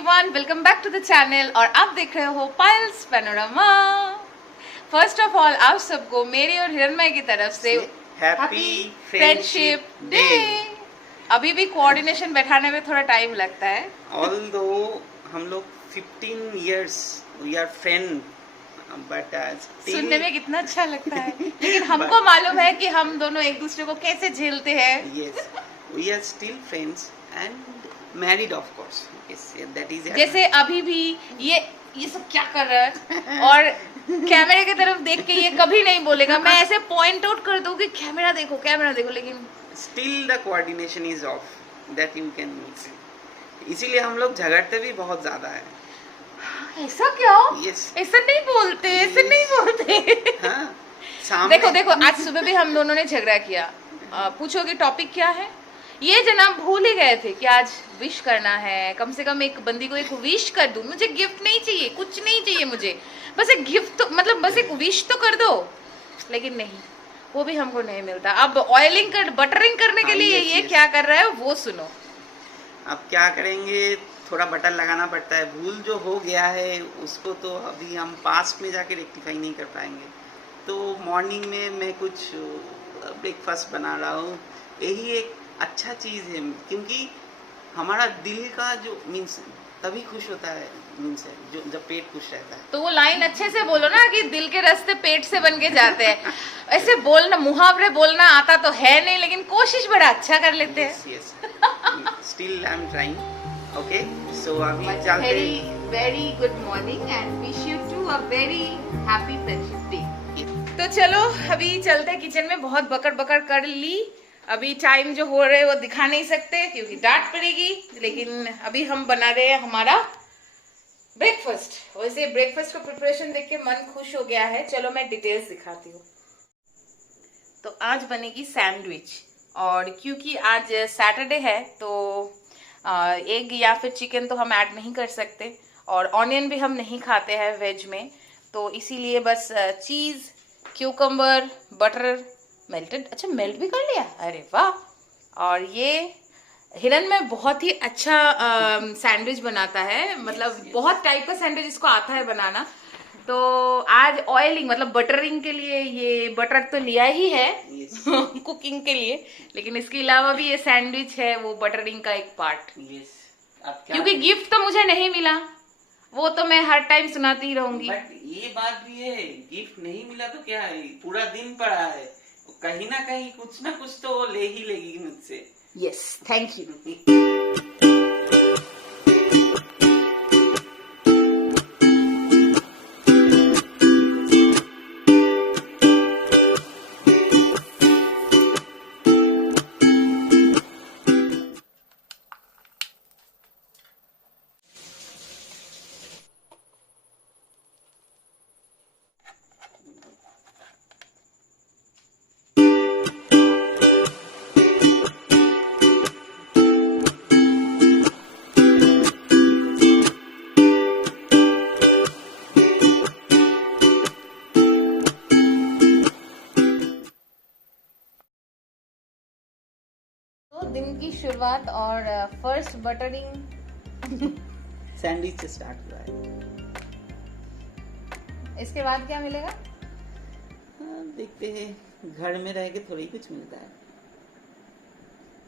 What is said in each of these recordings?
Everyone, welcome back to the channel और आप देख रहे हो Payal's Panorama. First of all आप सबको मेरी और हिरणमय की तरफ से हैप्पी फ्रेंडशिप डे। अभी भी कोऑर्डिनेशन बैठाने में थोड़ा टाइम लगता है। ऑल्दो हम लोग 15 years we are friend, but सुनने में कितना अच्छा लगता है, लेकिन हमको मालूम है कि हम दोनों एक दूसरे को कैसे झेलते हैं। yes, we are still friends and married of course. Yes, that is जैसे अभी भी ये सब क्या कर रहा है और कैमरे की तरफ देख के ये कभी नहीं बोलेगा। मैं ऐसे पॉइंट आउट कर दूं कि कैमरा देखो, लेकिन still the coordination is off that you can see. इसीलिए हम लोग झगड़ते भी बहुत ज्यादा है। ऐसा क्या? yes. ऐसा नहीं बोलते। हाँ, देखो आज सुबह भी हम दोनों ने झगड़ा किया। पूछोगे टॉपिक क्या है? ये जनाब भूल ही गए थे कि आज विश करना है। कम से कम एक बंदी को एक विश कर दूं। मुझे गिफ्ट नहीं चाहिए, कुछ नहीं चाहिए मुझे, बस एक गिफ्ट तो मतलब बस एक विश तो कर दो। लेकिन नहीं, वो भी हमको नहीं मिलता। अब ऑयलिंग कर बटरिंग करने के लिए ये क्या कर रहा है वो सुनो। अब क्या करेंगे, थोड़ा बटन लगाना पड़ता है। भूल जो हो गया है उसको तो अभी हम पास्ट में जाके रेक्टिफाई नहीं कर पाएंगे। तो मॉर्निंग में मैं कुछ ब्रेकफास्ट बना रहा हूँ। यही एक अच्छा चीज़ है, क्योंकि हमारा दिल का जो मीन्स तभी खुश होता है, मीन्स जो जब पेट खुश रहता है। तो वो लाइन अच्छे से बोलो ना कि दिल के रास्ते पेट से बन के जाते हैं। ऐसे बोलना, मुहावरे बोलना आता तो है नहीं, लेकिन कोशिश बड़ा अच्छा कर लेते हैं। yes. Still I'm trying. Okay, so अभी चलते हैं। Very good morning and wish you too a very happy friendship day. तो चलो अभी चलते हैं किचन में। बहुत बकड़ कर ली। अभी टाइम जो हो रहे हैं वो दिखा नहीं सकते क्योंकि डांट पड़ेगी, लेकिन अभी हम बना रहे हैं हमारा ब्रेकफास्ट। वैसे ब्रेकफास्ट का प्रिपरेशन देख के मन खुश हो गया है। चलो मैं डिटेल्स दिखाती हूँ। तो आज बनेगी सैंडविच, और क्योंकि आज सैटरडे है तो एग या फिर चिकन तो हम ऐड नहीं कर सकते, और ऑनियन भी हम नहीं खाते हैं वेज में, तो इसीलिए बस चीज़, क्यूकम्बर, बटर मेल्टेड, अच्छा मेल्ट भी कर लिया, अरे वाह। और ये हिरन में बहुत ही अच्छा सैंडविच बनाता है, मतलब बहुत टाइप का सैंडविच इसको आता है बनाना। तो आज ऑयलिंग मतलब बटरिंग के लिए ये बटर तो लिया ही है कुकिंग के लिए, लेकिन इसके अलावा भी ये सैंडविच है वो बटरिंग का एक पार्ट। क्योंकि गिफ्ट तो मुझे नहीं मिला, वो तो मैं हर टाइम सुनाती ही रहूंगी। बट ये बात भी है, गिफ्ट नहीं मिला तो क्या है, पूरा दिन पड़ा है, कहीं ना कहीं कुछ ना कुछ तो ले ही लेगी मुझसे। Yes, thank you. दिन की शुरुआत और फर्स्ट बटरिंग सैंडविच से स्टार्ट हुआ है। इसके बाद क्या मिलेगा? देखते हैं, घर में रह के थोड़ी कुछ मिलता है।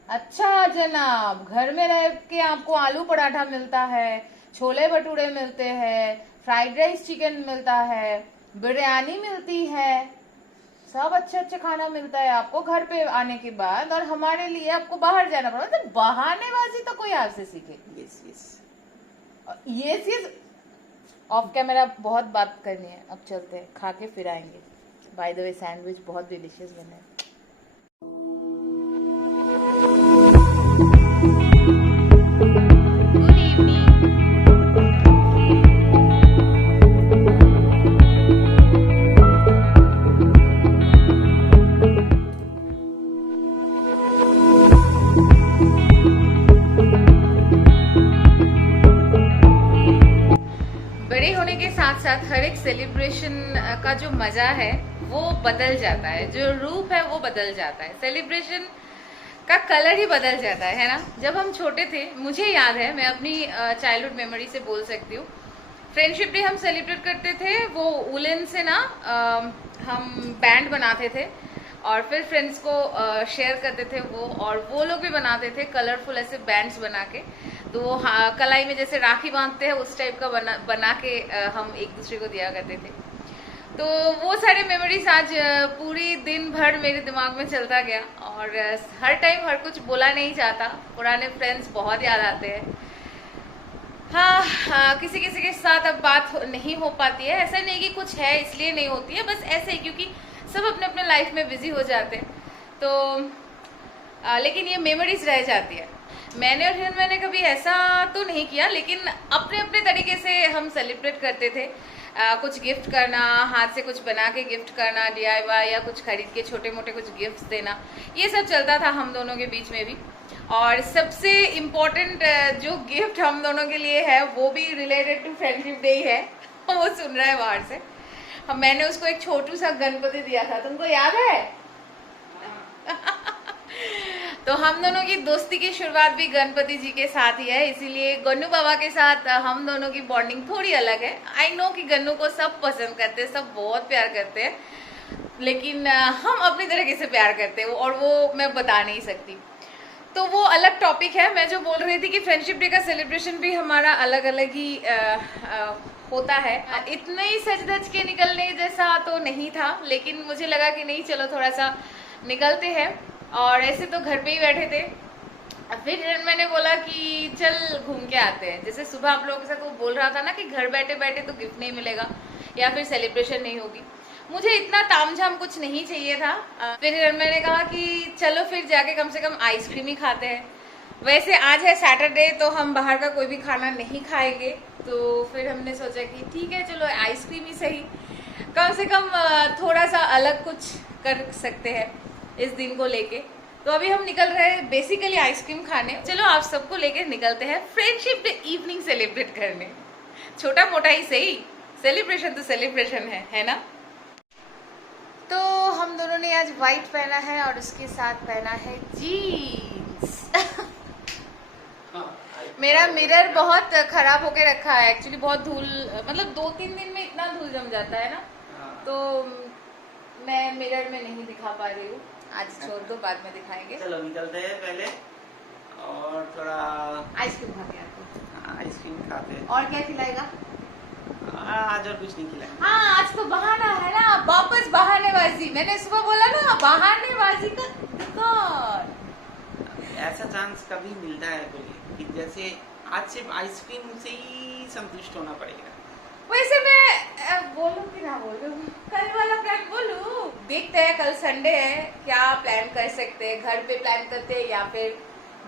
अच्छा जनाब, घर में रह के आपको आलू पराठा मिलता है, छोले भटूरे मिलते हैं, फ्राइड राइस चिकन मिलता है, बिरयानी मिलती है, सब अच्छा खाना मिलता है आपको घर पे आने के बाद, और हमारे लिए आपको बाहर जाना पड़ा। मतलब बहानेबाजी तो कोई आपसे सीखे। ये चीज ऑफ कैमरा बहुत बात करनी है। अब चलते हैं, खा के फिर आएंगे। बाय द वे सैंडविच बहुत डिलीशियस बने हैं। साथ हर एक सेलिब्रेशन का जो मजा है वो बदल जाता है, जो रूप है वो बदल जाता है। सेलिब्रेशन का कलर ही बदल जाता है ना। जब हम छोटे थे, मुझे याद है, मैं अपनी चाइल्डहुड मेमोरी से बोल सकती हूँ, फ्रेंडशिप डे हम सेलिब्रेट करते थे, वो वुलन से ना हम बैंड बनाते थे और फिर फ्रेंड्स को शेयर करते थे वो, और वो लोग भी बनाते थे कलरफुल ऐसे बैंड्स बना के। तो वो कलाई में जैसे राखी बांधते हैं उस टाइप का बना के हम एक दूसरे को दिया करते थे। तो वो सारे मेमोरीज आज पूरी दिन भर मेरे दिमाग में चलता गया, और हर टाइम हर कुछ बोला नहीं जाता, पुराने फ्रेंड्स बहुत याद आते हैं। हाँ, किसी किसी के साथ अब बात नहीं हो पाती है, ऐसा नहीं कि कुछ है इसलिए नहीं होती है, बस ऐसे ही क्योंकि सब अपने अपने लाइफ में बिजी हो जाते हैं। तो लेकिन ये मेमोरीज रह जाती है। मैंने और हिरन मैंने कभी ऐसा तो नहीं किया, लेकिन अपने अपने तरीके से हम सेलिब्रेट करते थे। कुछ गिफ्ट करना, हाथ से कुछ बना के गिफ्ट करना, DIY, या कुछ खरीद के छोटे मोटे कुछ गिफ्ट्स देना, ये सब चलता था हम दोनों के बीच में भी। और सबसे इम्पोर्टेंट जो गिफ्ट हम दोनों के लिए है वो भी रिलेटेड टू फ्रेंडशिप डे ही है। वो सुन रहा है बाहर से। मैंने उसको एक छोटू सा गणपति दिया था, तुमको याद है? तो हम दोनों की दोस्ती की शुरुआत भी गणपति जी के साथ ही है, इसीलिए गन्नू बाबा के साथ हम दोनों की बॉन्डिंग थोड़ी अलग है। आई नो कि गन्नू को सब पसंद करते हैं, सब बहुत प्यार करते हैं, लेकिन हम अपनी तरीके से प्यार करते हैं, और वो मैं बता नहीं सकती। तो वो अलग टॉपिक है। मैं जो बोल रही थी कि फ्रेंडशिप डे का सेलिब्रेशन भी हमारा अलग अलग ही होता है। इतना ही सज धज के निकलने जैसा तो नहीं था, लेकिन मुझे लगा कि नहीं, चलो थोड़ा सा निकलते हैं। और ऐसे तो घर पे ही बैठे थे, फिर मैंने बोला कि चल घूम के आते हैं। जैसे सुबह आप लोगों के साथ वो बोल रहा था ना कि घर बैठे बैठे तो गिफ्ट नहीं मिलेगा या फिर सेलिब्रेशन नहीं होगी, मुझे इतना तामझाम कुछ नहीं चाहिए था। फिर मैंने कहा कि चलो फिर जाके कम से कम आइसक्रीम ही खाते हैं। वैसे आज है सैटरडे, तो हम बाहर का कोई भी खाना नहीं खाएंगे, तो फिर हमने सोचा कि ठीक है चलो आइसक्रीम ही सही, कम से कम थोड़ा सा अलग कुछ कर सकते हैं इस दिन को लेके। तो अभी हम निकल रहे हैं बेसिकली आइसक्रीम खाने। चलो आप सबको लेके निकलते हैं फ्रेंडशिप डे इवनिंग सेलिब्रेट करने। छोटा मोटा ही सही, सेलिब्रेशन तो सेलिब्रेशन है ना। तो हम दोनों ने आज व्हाइट पहना है और उसके साथ पहना है जीन्स। मेरा मिरर बहुत खराब होके रखा है एक्चुअली, बहुत धूल, मतलब 2-3 दिन में इतना धूल जम जाता है ना, तो मैं मिरर में नहीं दिखा पा रही हूँ। आज छोड़ दो, बाद में दिखाएंगे। चलो निकलते हैं पहले और थोड़ा आइसक्रीम खाते हैं। आइसक्रीम खाते हैं। और क्या खिलाएगा? आज और कुछ नहीं खिलाएंगे। हाँ, आज तो बहाना है ना, वापस बहानेबाजी। मैंने सुबह बोला ना, बहानेबाजी का दुकान। ऐसा चांस कभी मिलता है बोलिए कि जैसे आज सिर्फ आइसक्रीम से ही संतुष्ट होना पड़ेगा। वैसे मैं बोलूं कि ना बोलूं, कल वाला प्लान बोलूं? देखते हैं, कल संडे है, क्या प्लान कर सकते हैं। घर पे प्लान करते हैं या फिर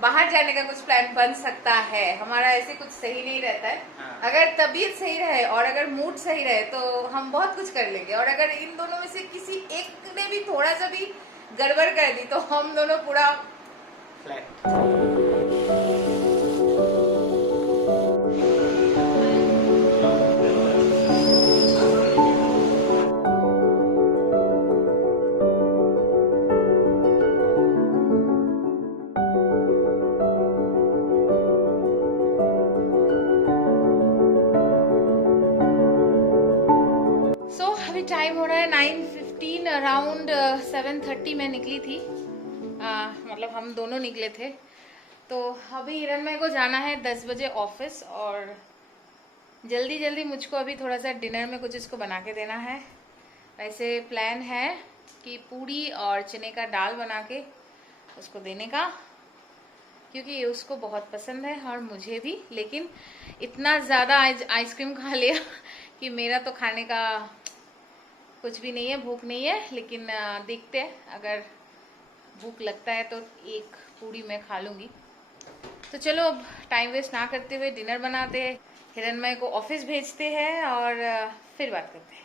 बाहर जाने का कुछ प्लान बन सकता है। हमारा ऐसे कुछ सही नहीं रहता है। हाँ। अगर तबीयत सही रहे और अगर मूड सही रहे तो हम बहुत कुछ कर लेंगे, और अगर इन दोनों में से किसी एक ने भी थोड़ा सा भी गड़बड़ कर दी तो हम दोनों पूरा फ्लैट। टाइम हो रहा है 9:15, अराउंड 7:30 में निकली थी, मतलब हम दोनों निकले थे। तो अभी हिरणमय को जाना है 10 बजे ऑफिस, और जल्दी जल्दी मुझको अभी थोड़ा सा डिनर में कुछ इसको बना के देना है। वैसे प्लान है कि पूड़ी और चने का दाल बना के उसको देने का, क्योंकि ये उसको बहुत पसंद है और मुझे भी। लेकिन इतना ज़्यादा आइसक्रीम खा लिया कि मेरा तो खाने का कुछ भी नहीं है, भूख नहीं है। लेकिन देखते हैं, अगर भूख लगता है तो एक पूड़ी मैं खा लूँगी। तो चलो अब टाइम वेस्ट ना करते हुए डिनर बनाते हैं, हिरणमय को ऑफिस भेजते हैं और फिर बात करते हैं।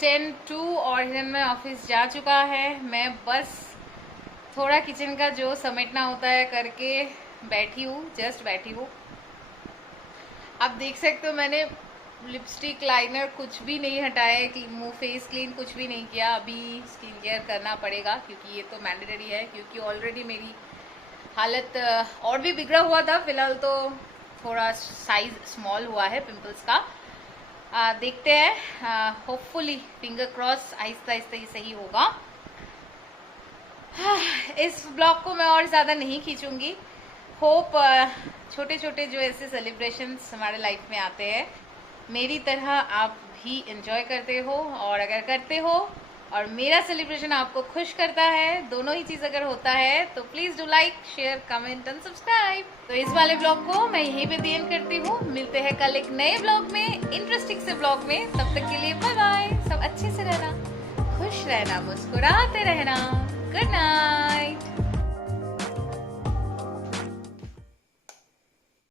10 to और हिरन में ऑफिस जा चुका है। मैं बस थोड़ा किचन का जो समेटना होता है करके बैठी हूँ, जस्ट बैठी हूँ। आप देख सकते हो मैंने लिपस्टिक लाइनर कुछ भी नहीं हटाया, मुंह फेस क्लीन कुछ भी नहीं किया। अभी स्किन केयर करना पड़ेगा क्योंकि ये तो मैंडेटरी है, क्योंकि ऑलरेडी मेरी हालत और भी बिगड़ा हुआ था। फिलहाल तो थोड़ा साइज स्मॉल हुआ है पिंपल्स का। देखते हैं, hopefully finger cross Aahista Aahista ये सही होगा। इस ब्लॉग को मैं और ज़्यादा नहीं खींचूंगी। होप छोटे छोटे जो ऐसे सेलिब्रेशंस हमारे लाइफ में आते हैं मेरी तरह आप भी एंजॉय करते हो, और अगर करते हो और मेरा सेलिब्रेशन आपको खुश करता है, दोनों ही चीज़ अगर होता है तो please do like, share, comment and subscribe. तो इस वाले ब्लॉग को मैं यहीं पे एंड करती हूँ। मिलते हैं कल एक नए ब्लॉग में, इंटरेस्टिंग से ब्लॉग में। तब तक के लिए बाय बाय। सब अच्छे से रहना, खुश रहना, मुस्कुराते रहना। Good night.